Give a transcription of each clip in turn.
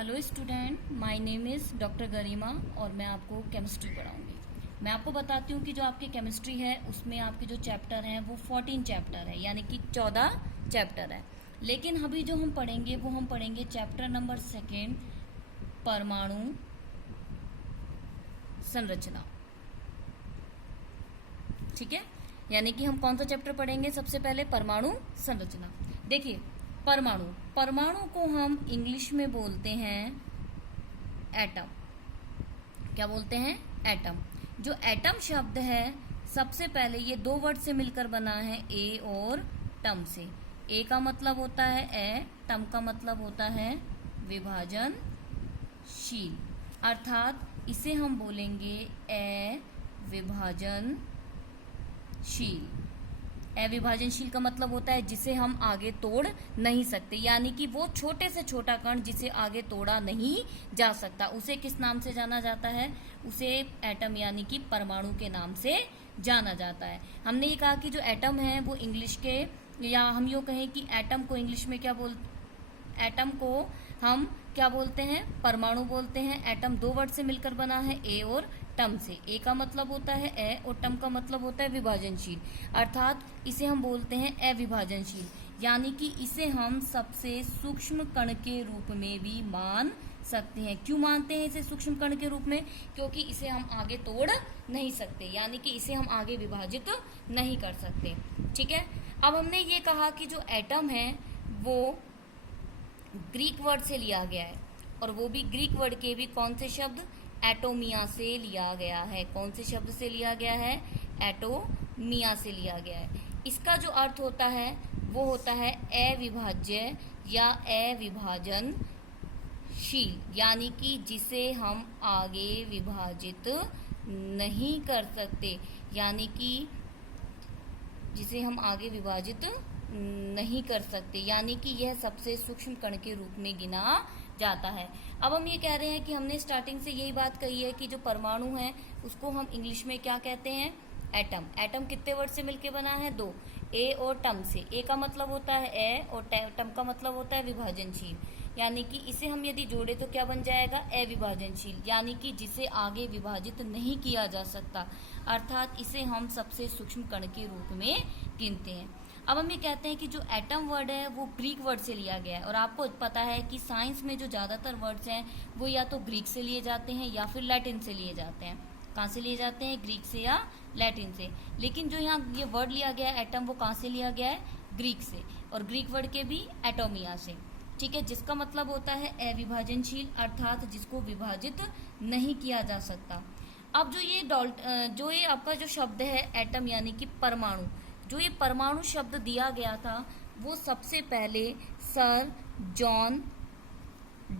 Hello student, my name is doctor Garima और मैं आपको केमिस्ट्री पढ़ाऊंगी। मैं आपको बताती हूँ कि जो आपकी केमिस्ट्री है उसमें आपके जो चैप्टर हैं वो 14 चैप्टर है, यानी कि 14 चैप्टर है। लेकिन अभी जो हम पढ़ेंगे वो हम पढ़ेंगे चैप्टर नंबर 2, परमाणु संरचना। ठीक है, यानी कि हम कौन सा चैप्टर पढ़ेंगे? सबसे पहले परमाणु संरचना। देखिए, परमाणु को हम इंग्लिश में बोलते हैं एटम। क्या बोलते हैं? एटम। जो एटम शब्द है सबसे पहले ये दो वर्ड से मिलकर बना है, ए और टम से। ए का मतलब होता है ए, टम का मतलब होता है विभाजनशील, अर्थात इसे हम बोलेंगे अविभाजनशील। अविभाजनशील का मतलब होता है जिसे हम आगे तोड़ नहीं सकते, यानी कि वो छोटे से छोटा कण जिसे आगे तोड़ा नहीं जा सकता, उसे किस नाम से जाना जाता है? उसे एटम यानी कि परमाणु के नाम से जाना जाता है। हमने ये कहा कि जो एटम है वो इंग्लिश के, या हम यूँ कहें कि एटम को इंग्लिश में एटम को हम क्या बोलते हैं? परमाणु बोलते हैं। एटम दो वर्ड से मिलकर बना है, ए और टम से। ए का मतलब होता है ए और टम का मतलब होता है विभाजनशील, अर्थात इसे हम बोलते हैं अविभाजनशील, यानी कि इसे हम सबसे सूक्ष्म कण के रूप में भी मान सकते हैं। क्यों मानते हैं इसे सूक्ष्म कण के रूप में? क्योंकि इसे हम आगे तोड़ नहीं सकते, यानी कि इसे हम आगे विभाजित नहीं कर सकते। ठीक है, अब हमने ये कहा कि जो एटम है वो ग्रीक वर्ड से लिया गया है, और वो भी ग्रीक वर्ड के भी कौन से शब्द? एटोमिया से लिया गया है। कौन से शब्द से लिया गया है? एटोमिया से लिया गया है। इसका जो अर्थ होता है वो होता है अविभाज्य या अविभाजनशील, यानी कि जिसे हम आगे विभाजित नहीं कर सकते, यानी कि जिसे हम आगे विभाजित नहीं कर सकते, यानी कि यह सबसे सूक्ष्म कण के रूप में गिना जाता है। अब हम ये कह रहे हैं कि हमने स्टार्टिंग से यही बात कही है कि जो परमाणु है उसको हम इंग्लिश में क्या कहते हैं? एटम। एटम कितने वर्ड से मिलकर बना है? दो, ए और टम से। ए का मतलब होता है ए और टम का मतलब होता है विभाजनशील, यानी कि इसे हम यदि जोड़े तो क्या बन जाएगा? अविभाजनशील, यानी कि जिसे आगे विभाजित नहीं किया जा सकता, अर्थात इसे हम सबसे सूक्ष्म कण के रूप में गिनते हैं। अब हम ये कहते हैं कि जो एटम वर्ड है वो ग्रीक वर्ड से लिया गया है, और आपको पता है कि साइंस में जो ज़्यादातर वर्ड्स हैं वो या तो ग्रीक से लिए जाते हैं या फिर लैटिन से लिए जाते हैं। कहाँ से लिए जाते हैं? ग्रीक से या लैटिन से। लेकिन जो यहाँ ये वर्ड लिया गया है एटम, वो कहाँ से लिया गया है? ग्रीक से, और ग्रीक वर्ड के भी एटोमिया से। ठीक है, जिसका मतलब होता है अविभाजनशील, अर्थात जिसको विभाजित नहीं किया जा सकता। अब जो ये आपका जो शब्द है एटम यानी कि परमाणु, जो ये परमाणु शब्द दिया गया था वो सबसे पहले सर जॉन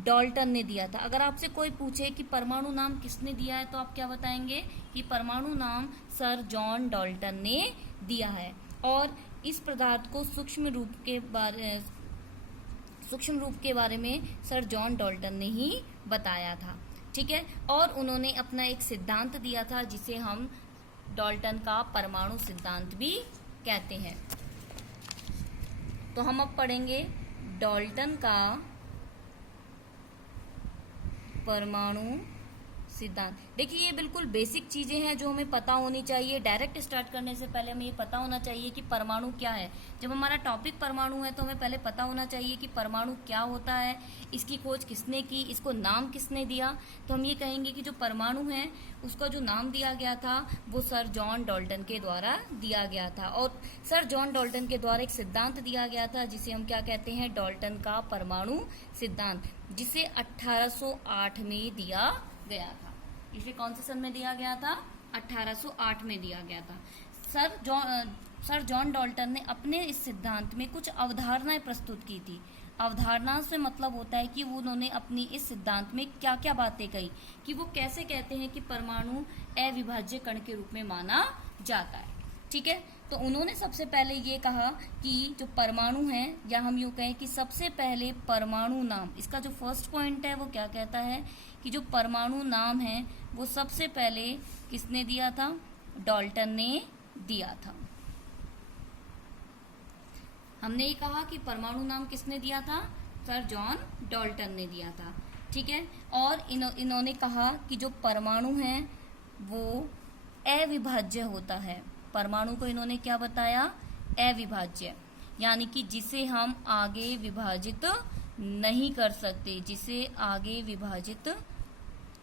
डाल्टन ने दिया था। अगर आपसे कोई पूछे कि परमाणु नाम किसने दिया है तो आप क्या बताएंगे? कि परमाणु नाम सर जॉन डाल्टन ने दिया है, और इस पदार्थ को सूक्ष्म रूप के बारे में सर जॉन डाल्टन ने ही बताया था। ठीक है, और उन्होंने अपना एक सिद्धांत दिया था जिसे हम डाल्टन का परमाणु सिद्धांत भी कहते हैं। तो हम अब पढ़ेंगे डाल्टन का परमाणु सिद्धांत। देखिए, ये बिल्कुल बेसिक चीजें हैं जो हमें पता होनी चाहिए। डायरेक्ट स्टार्ट करने से पहले हमें ये पता होना चाहिए कि परमाणु क्या है। जब हमारा टॉपिक परमाणु है तो हमें पहले पता होना चाहिए कि परमाणु क्या होता है, इसकी खोज किसने की, इसको नाम किसने दिया। तो हम ये कहेंगे कि जो परमाणु है उसका जो नाम दिया गया था वो सर जॉन डाल्टन के द्वारा दिया गया था, और सर जॉन डाल्टन के द्वारा एक सिद्धांत दिया गया था जिसे हम क्या कहते हैं? डाल्टन का परमाणु सिद्धांत, जिसे 1808 में दिया गया था। इसे कौन से सन में दिया गया था? 1808 में दिया गया था। सर जॉन डाल्टन ने अपने इस सिद्धांत में कुछ अवधारणाएं प्रस्तुत की थी। अवधारणा से मतलब होता है कि उन्होंने अपनी इस सिद्धांत में क्या क्या बातें कही, कि वो कैसे कहते हैं कि परमाणु अविभाज्य कण के रूप में माना जाता है। ठीक है, तो उन्होंने सबसे पहले ये कहा कि जो परमाणु है, या हम यूँ कहें कि सबसे पहले परमाणु नाम, इसका जो फर्स्ट पॉइंट है वो क्या कहता है कि जो परमाणु नाम है वो सबसे पहले किसने दिया था? डाल्टन ने दिया था। हमने ये कहा कि परमाणु नाम किसने दिया था? सर जॉन डाल्टन ने दिया था। ठीक है। और इन्होंने कहा कि जो परमाणु है वो अविभाज्य होता है। परमाणु को इन्होंने क्या बताया? अविभाज्य, यानी कि जिसे हम आगे विभाजित नहीं कर सकते, जिसे आगे विभाजित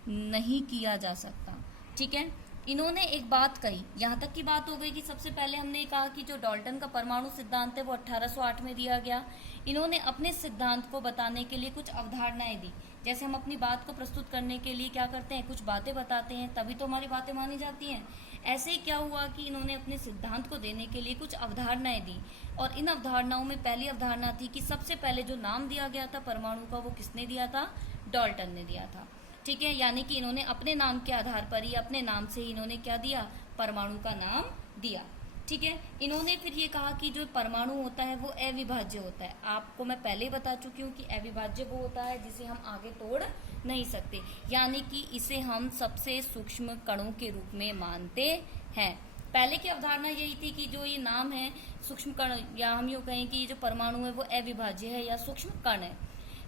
नहीं किया जा सकता। ठीक है। इन्होंने एक बात कही, यहाँ तक की बात हो गई कि सबसे पहले हमने कहा कि जो डाल्टन का परमाणु सिद्धांत है वो 1808 में दिया गया। इन्होंने अपने सिद्धांत को बताने के लिए कुछ अवधारणाएं दी। जैसे हम अपनी बात को प्रस्तुत करने के लिए क्या करते हैं, कुछ बातें बताते हैं, तभी तो हमारी बातें मानी जाती हैं। ऐसे ही क्या हुआ कि इन्होंने अपने सिद्धांत को देने के लिए कुछ अवधारणाएं दी, और इन अवधारणाओं में पहली अवधारणा थी कि सबसे पहले जो नाम दिया गया था परमाणु का वो किसने दिया था? डाल्टन ने दिया था। ठीक है, यानी कि इन्होंने अपने नाम के आधार पर ही, अपने नाम से ही इन्होंने क्या दिया? परमाणु का नाम दिया। ठीक है। इन्होंने फिर ये कहा कि जो परमाणु होता है वो अविभाज्य होता है। आपको मैं पहले ही बता चुकी हूँ कि अविभाज्य वो होता है जिसे हम आगे तोड़ नहीं सकते, यानी कि इसे हम सबसे सूक्ष्म कणों के रूप में मानते हैं। पहले की अवधारणा यही थी कि जो ये नाम है सूक्ष्म कण, या हम यूँ कहें कि ये जो परमाणु है वो अविभाज्य है या सूक्ष्म कण है।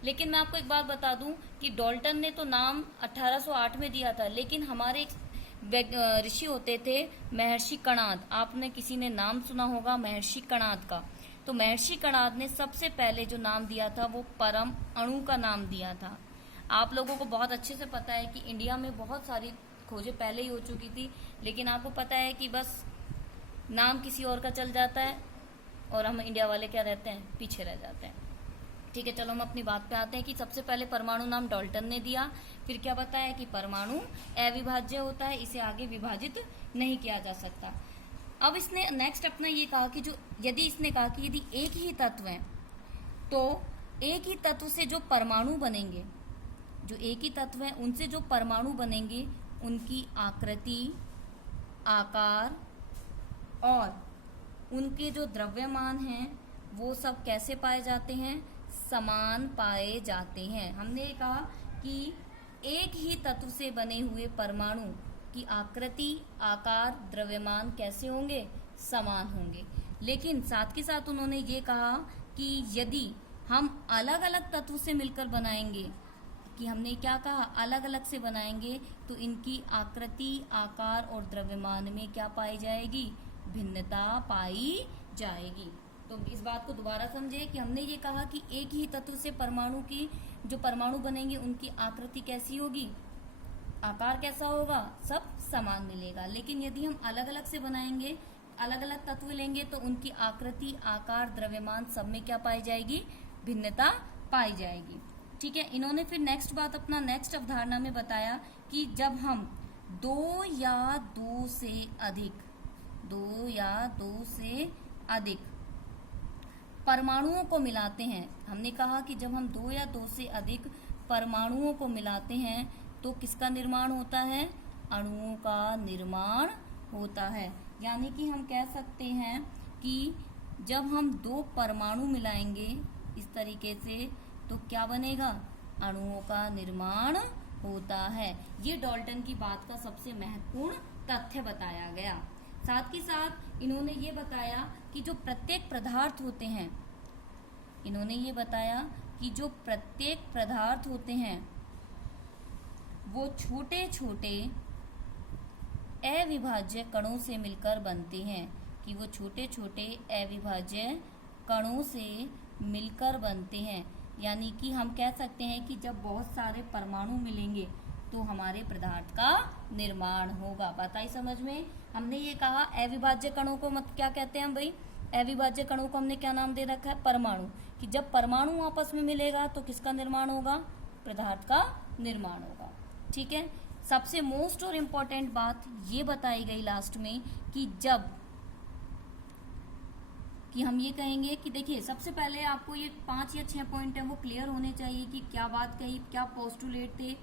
लेकिन मैं आपको एक बात बता दूं कि डाल्टन ने तो नाम 1808 में दिया था, लेकिन हमारे एक ऋषि होते थे महर्षि कणाद। आपने किसी ने नाम सुना होगा महर्षि कणाद का। तो महर्षि कणाद ने सबसे पहले जो नाम दिया था वो परम अणु का नाम दिया था। आप लोगों को बहुत अच्छे से पता है कि इंडिया में बहुत सारी खोजें पहले ही हो चुकी थी, लेकिन आपको पता है कि बस नाम किसी और का चल जाता है और हम इंडिया वाले क्या रहते हैं? पीछे रह जाते हैं। ठीक है, चलो हम अपनी बात पे आते हैं कि सबसे पहले परमाणु नाम डाल्टन ने दिया। फिर क्या बताया कि परमाणु अविभाज्य होता है, इसे आगे विभाजित नहीं किया जा सकता। अब इसने नेक्स्ट अपना ये कहा कि जो यदि इसने कहा कि यदि एक ही तत्व है तो एक ही तत्व से जो परमाणु बनेंगे, जो एक ही तत्व है उनसे जो परमाणु बनेंगे उनकी आकृति, आकार और उनके जो द्रव्यमान हैं वो सब कैसे पाए जाते हैं? समान पाए जाते हैं। हमने कहा कि एक ही तत्व से बने हुए परमाणु की आकृति, आकार, द्रव्यमान कैसे होंगे? समान होंगे। लेकिन साथ के साथ उन्होंने ये कहा कि यदि हम अलग अलग तत्व से मिलकर बनाएंगे, कि हमने क्या कहा? अलग अलग से बनाएंगे, तो इनकी आकृति, आकार और द्रव्यमान में क्या पाई जाएगी? भिन्नता पाई जाएगी। तो इस बात को दोबारा समझे कि हमने ये कहा कि एक ही तत्व से परमाणु की जो परमाणु बनेंगे उनकी आकृति कैसी होगी, आकार कैसा होगा? सब समान मिलेगा। लेकिन यदि हम अलग अलग से बनाएंगे, अलग अलग तत्व लेंगे, तो उनकी आकृति, आकार, द्रव्यमान सब में क्या पाई जाएगी? भिन्नता पाई जाएगी। ठीक है। इन्होंने फिर नेक्स्ट बात अपना नेक्स्ट अवधारणा में बताया कि जब हम दो या दो से अधिक परमाणुओं को मिलाते हैं, हमने कहा कि जब हम दो या दो से अधिक परमाणुओं को मिलाते हैं तो किसका निर्माण होता है? अणुओं का निर्माण होता है। यानी कि हम कह सकते हैं कि जब हम दो परमाणु मिलाएंगे इस तरीके से तो क्या बनेगा? अणुओं का निर्माण होता है। ये डाल्टन की बात का सबसे महत्वपूर्ण तथ्य बताया गया। साथ ही साथ इन्होंने ये बताया कि जो प्रत्येक पदार्थ होते हैं, इन्होंने ये बताया कि जो प्रत्येक पदार्थ होते हैं वो छोटे छोटे अविभाज्य कणों से मिलकर बनते हैं, कि वो छोटे छोटे अविभाज्य कणों से मिलकर बनते हैं। यानी कि हम कह सकते हैं कि जब बहुत सारे परमाणु मिलेंगे तो हमारे पदार्थ का निर्माण होगा। बात आई समझ में? हमने ये कहा अविभाज्य कणों को मत क्या कहते हैं हम भाई? अविभाज्य कणों को हमने क्या नाम दे रखा है? परमाणु। कि जब परमाणु आपस में मिलेगा तो किसका निर्माण होगा? पदार्थ का निर्माण होगा। ठीक है। सबसे मोस्ट और इम्पोर्टेंट बात ये बताई गई लास्ट में कि हम ये कहेंगे कि देखिए सबसे पहले आपको ये 5 या 6 पॉइंट है वो क्लियर होने चाहिए कि क्या बात कही, क्या पोस्टुलेट थे,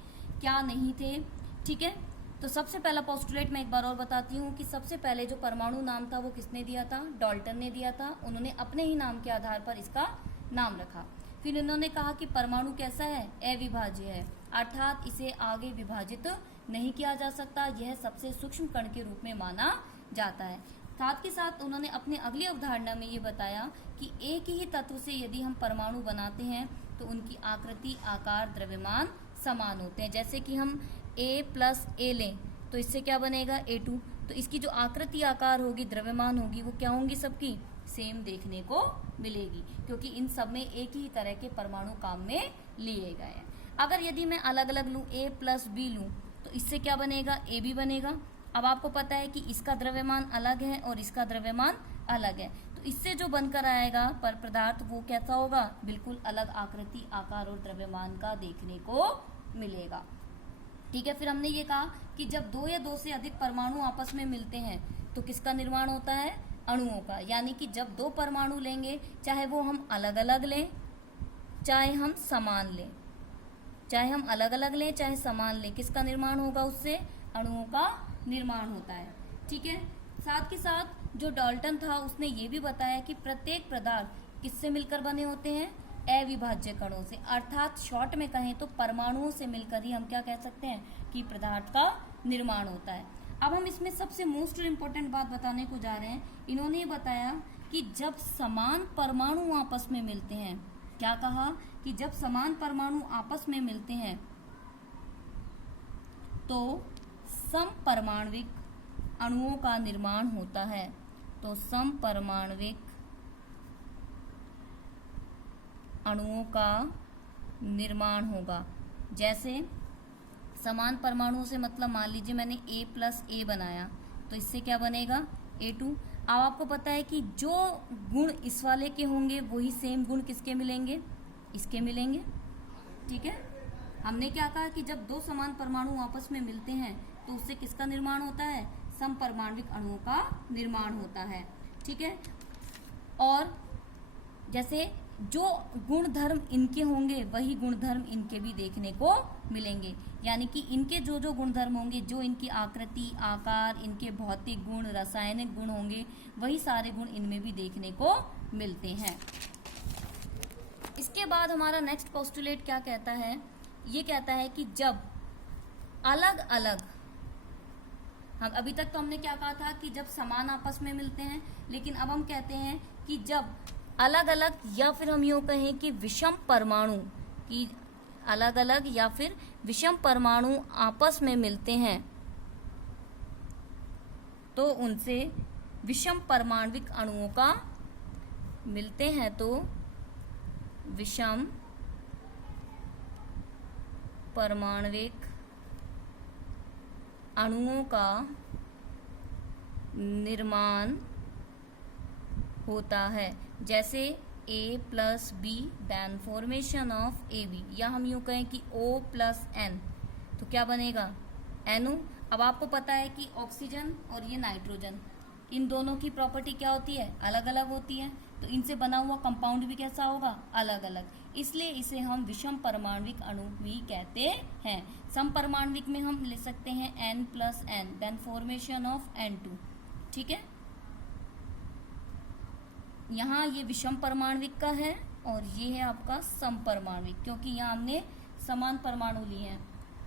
क्या नहीं थे। ठीक है। तो सबसे पहला पोस्टुलेट मैं एक बार और बताती हूँ कि सबसे पहले जो परमाणु नाम था वो किसने दिया था? डाल्टन ने दिया था। उन्होंने अपने ही नाम के आधार पर इसका नाम रखा। फिर उन्होंने कहा कि परमाणु कैसा है? अविभाज्य है, अर्थात इसे आगे विभाजित नहीं किया जा सकता, यह सबसे सूक्ष्म कण के रूप में माना जाता है। साथ के साथ उन्होंने अपनी अगली अवधारणा में ये बताया कि एक ही तत्व से यदि हम परमाणु बनाते हैं तो उनकी आकृति, आकार, द्रव्यमान समान होते हैं। जैसे कि हम A प्लस A लें तो इससे क्या बनेगा A2, तो इसकी जो आकृति आकार होगी, द्रव्यमान होगी, वो क्या होंगी, सबकी सेम देखने को मिलेगी, क्योंकि इन सब में एक ही तरह के परमाणु काम में लिए गए हैं। अगर यदि मैं अलग अलग लूँ, A प्लस B लूँ, तो इससे क्या बनेगा, AB बनेगा। अब आपको पता है कि इसका द्रव्यमान अलग है और इसका द्रव्यमान अलग है, तो इससे जो बनकर आएगा पर पदार्थ वो कैसा होगा, बिल्कुल अलग आकृति, आकार और द्रव्यमान का देखने को मिलेगा। ठीक है, फिर हमने ये कहा कि जब दो या दो से अधिक परमाणु आपस में मिलते हैं तो किसका निर्माण होता है, अणुओं का। यानी कि जब दो परमाणु लेंगे, चाहे वो हम अलग अलग लें चाहे हम समान लें, चाहे हम अलग अलग लें चाहे समान लें, किसका निर्माण होगा, उससे अणुओं का निर्माण होता है। ठीक है, साथ के साथ जो डाल्टन था उसने ये भी बताया कि प्रत्येक पदार्थ किससे मिलकर बने होते हैं, अविभाज्य कणों से, अर्थात शॉर्ट में कहें तो परमाणुओं से मिलकर ही हम क्या कह सकते हैं कि पदार्थ का निर्माण होता है। अब हम इसमें सबसे मोस्ट इम्पोर्टेंट बात बताने को जा रहे हैं। इन्होंने ये बताया कि जब समान परमाणु आपस में मिलते हैं, क्या कहा कि जब समान परमाणु आपस में मिलते हैं तो समपरमाण्विक अणुओं का निर्माण होता है। तो समपरमाण्विक अणुओं का निर्माण होगा। जैसे समान परमाणुओं से मतलब मान लीजिए मैंने A प्लस A बनाया तो इससे क्या बनेगा, A2। अब आपको पता है कि जो गुण इस वाले के होंगे वही सेम गुण किसके मिलेंगे, इसके मिलेंगे। ठीक है, हमने क्या कहा कि जब दो समान परमाणु आपस में मिलते हैं तो उससे किसका निर्माण होता है, समपरमाण्विक अणुओं का निर्माण होता है। ठीक है, और जैसे जो गुणधर्म इनके होंगे वही गुणधर्म इनके भी देखने को मिलेंगे। यानी कि इनके जो जो गुणधर्म होंगे, जो इनकी आकृति, आकार, इनके भौतिक गुण, रासायनिक गुण होंगे, वही सारे गुण इनमें भी देखने को मिलते हैं। इसके बाद हमारा नेक्स्ट पोस्टुलेट क्या कहता है, ये कहता है कि जब अलग अलग, हम अभी तक तो हमने क्या कहा था कि जब समान आपस में मिलते हैं, लेकिन अब हम कहते हैं कि जब अलग अलग या फिर हम यूँ कहें कि विषम परमाणु की अलग अलग या फिर विषम परमाणु आपस में मिलते हैं तो उनसे विषम परमाण्विक अणुओं का मिलते हैं तो विषम परमाण्विक अणुओं का निर्माण होता है। जैसे A plus B then formation of AB, या हम यूँ कहें कि O प्लस N तो क्या बनेगा, NO। अब आपको पता है कि ऑक्सीजन और ये नाइट्रोजन, इन दोनों की प्रॉपर्टी क्या होती है, अलग अलग होती है, तो इनसे बना हुआ कंपाउंड भी कैसा होगा, अलग अलग, इसलिए इसे हम विषम परमाण्विक अणु भी कहते हैं। समपरमाण्विक में हम ले सकते हैं N plus N then formation of N2। ठीक है, यहाँ ये विषम परमाण्विक का है और ये है आपका समपरमाण्विक, क्योंकि यहाँ हमने समान परमाणु लिए हैं।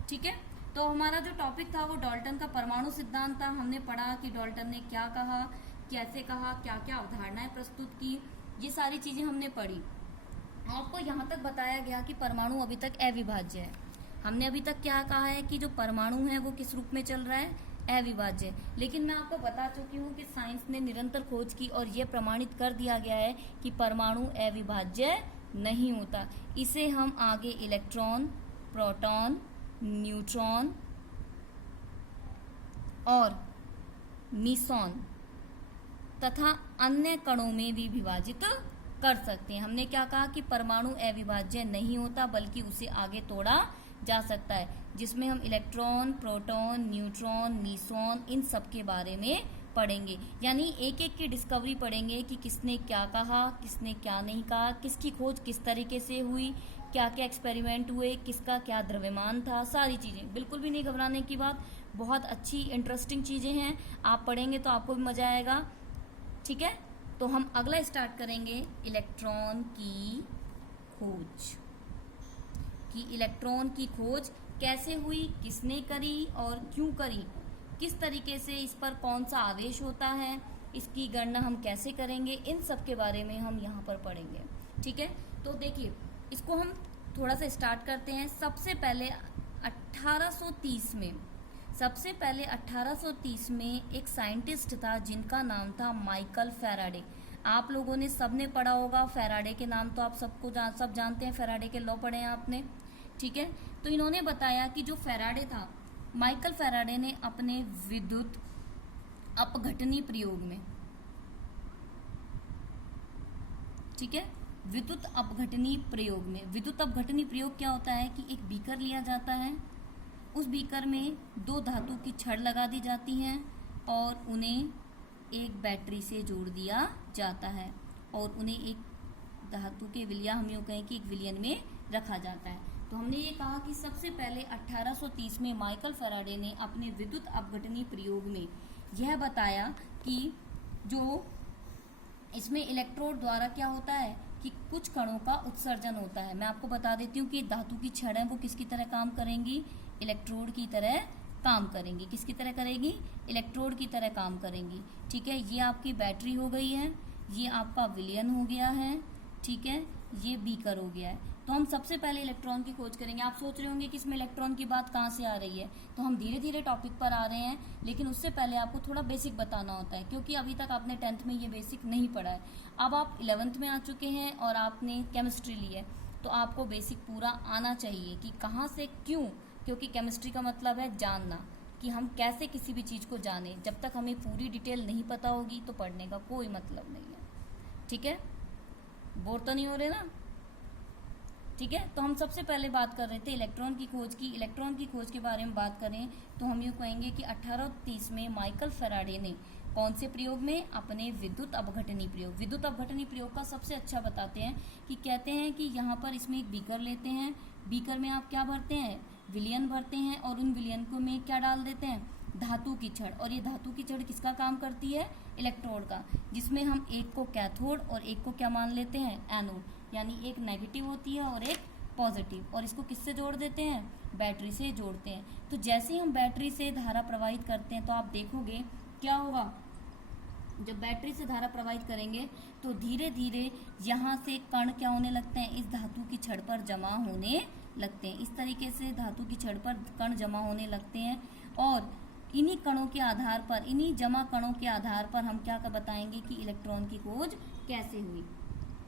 ठीक है, तो हमारा जो टॉपिक था वो डाल्टन का परमाणु सिद्धांत था। हमने पढ़ा कि डाल्टन ने क्या कहा, कैसे कहा, क्या क्या अवधारणाएं प्रस्तुत की, ये सारी चीजें हमने पढ़ी। आपको यहाँ तक बताया गया कि परमाणु अभी तक अविभाज्य है। हमने अभी तक क्या कहा है कि जो परमाणु है वो किस रूप में चल रहा है, अविभाज्य। लेकिन मैं आपको बता चुकी हूँ कि साइंस ने निरंतर खोज की और यह प्रमाणित कर दिया गया है कि परमाणु अविभाज्य नहीं होता। इसे हम आगे इलेक्ट्रॉन, प्रोटॉन, न्यूट्रॉन और मीसॉन तथा अन्य कणों में भी विभाजित कर सकते हैं। हमने क्या कहा कि परमाणु अविभाज्य नहीं होता बल्कि उसे आगे तोड़ा जा सकता है, जिसमें हम इलेक्ट्रॉन, प्रोटॉन, न्यूट्रॉन, मीसॉन इन सब के बारे में पढ़ेंगे। यानी एक एक की डिस्कवरी पढ़ेंगे कि किसने क्या कहा, किसने क्या नहीं कहा, किसकी खोज किस तरीके से हुई, क्या क्या एक्सपेरिमेंट हुए, किसका क्या द्रव्यमान था, सारी चीज़ें। बिल्कुल भी नहीं घबराने की बात, बहुत अच्छी इंटरेस्टिंग चीज़ें हैं। आप पढ़ेंगे तो आपको भी मज़ा आएगा। ठीक है, तो हम अगला स्टार्ट करेंगे इलेक्ट्रॉन की खोज, कि इलेक्ट्रॉन की खोज कैसे हुई, किसने करी और क्यों करी, किस तरीके से इस पर कौन सा आवेश होता है, इसकी गणना हम कैसे करेंगे, इन सब के बारे में हम यहाँ पर पढ़ेंगे। ठीक है, तो देखिए इसको हम थोड़ा सा स्टार्ट करते हैं। सबसे पहले 1830 में एक साइंटिस्ट था जिनका नाम था माइकल फैराडे। आप लोगों ने सबने पढ़ा होगा फैराडे के नाम, तो आप सब जानते हैं, फैराडे के लॉ पढ़े हैं आपने, ठीक है। तो इन्होंने बताया कि जो फैराडे था, माइकल फैराडे ने अपने विद्युत अपघटनी प्रयोग में, ठीक है, विद्युत अपघटनी प्रयोग क्या होता है कि एक बीकर लिया जाता है, उस बीकर में 2 धातु की छड़ लगा दी जाती हैं और उन्हें एक बैटरी से जोड़ दिया जाता है और उन्हें एक धातु के विलय, हम यूँ कहें कि एक विलयन में रखा जाता है। तो हमने ये कहा कि सबसे पहले 1830 में माइकल फैराडे ने अपने विद्युत अपघटनी प्रयोग में यह बताया कि जो इसमें इलेक्ट्रोड द्वारा क्या होता है कि कुछ कणों का उत्सर्जन होता है। मैं आपको बता देती हूँ कि धातु की छड़ है वो किसकी तरह काम करेंगी, इलेक्ट्रोड की तरह काम करेंगी। किसकी तरह करेगी, इलेक्ट्रोड की तरह काम करेंगी, ठीक है। ये आपकी बैटरी हो गई है, ये आपका विलयन हो गया है, ठीक है, ये बीकर हो गया है। तो हम सबसे पहले इलेक्ट्रॉन की खोज करेंगे। आप सोच रहे होंगे कि इसमें इलेक्ट्रॉन की बात कहाँ से आ रही है, तो हम धीरे धीरे टॉपिक पर आ रहे हैं, लेकिन उससे पहले आपको थोड़ा बेसिक बताना होता है, क्योंकि अभी तक आपने 10th में ये बेसिक नहीं पढ़ा है। अब आप 11th में आ चुके हैं और आपने केमिस्ट्री ली है, तो आपको बेसिक पूरा आना चाहिए कि कहाँ से क्यों, क्योंकि केमिस्ट्री का मतलब है जानना, कि हम कैसे किसी भी चीज़ को जाने। जब तक हमें पूरी डिटेल नहीं पता होगी तो पढ़ने का कोई मतलब नहीं है, ठीक है। बोर तो नहीं हो रहे ना, ठीक है। तो हम सबसे पहले बात कर रहे थे इलेक्ट्रॉन की खोज की। इलेक्ट्रॉन की खोज के बारे में बात करें तो हम यूँ कहेंगे कि 1830 में माइकल फैराडे ने कौन से प्रयोग में, अपने विद्युत अपघटनी प्रयोग का सबसे अच्छा बताते हैं कि कहते हैं कि यहाँ पर इसमें एक बीकर लेते हैं, बीकर में आप क्या भरते हैं, विलयन भरते हैं और उन विलयन को में क्या डाल देते हैं, धातु की छड़। और ये धातु की छड़ किसका काम करती है, इलेक्ट्रोड का, जिसमें हम एक को कैथोड और एक को क्या मान लेते हैं, एनोड, यानी एक नेगेटिव होती है और एक पॉजिटिव, और इसको किससे जोड़ देते हैं, बैटरी से जोड़ते हैं। तो जैसे ही हम बैटरी से धारा प्रवाहित करते हैं तो आप देखोगे क्या होगा, जब बैटरी से धारा प्रवाहित करेंगे तो धीरे धीरे यहाँ से कण क्या होने लगते हैं, इस धातु की छड़ पर जमा होने लगते हैं। इस तरीके से धातु की छड़ पर कण जमा होने लगते हैं और इन्हीं कणों के आधार पर, इन्हीं जमा कणों के आधार पर हम क्या बताएंगे कि इलेक्ट्रॉन की खोज कैसे हुई,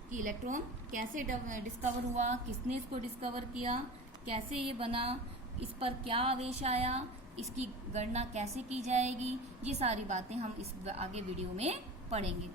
कि इलेक्ट्रॉन कैसे डिस्कवर हुआ, किसने इसको डिस्कवर किया, कैसे ये बना, इस पर क्या आवेश आया, इसकी गणना कैसे की जाएगी, ये सारी बातें हम इस आगे वीडियो में पढ़ेंगे।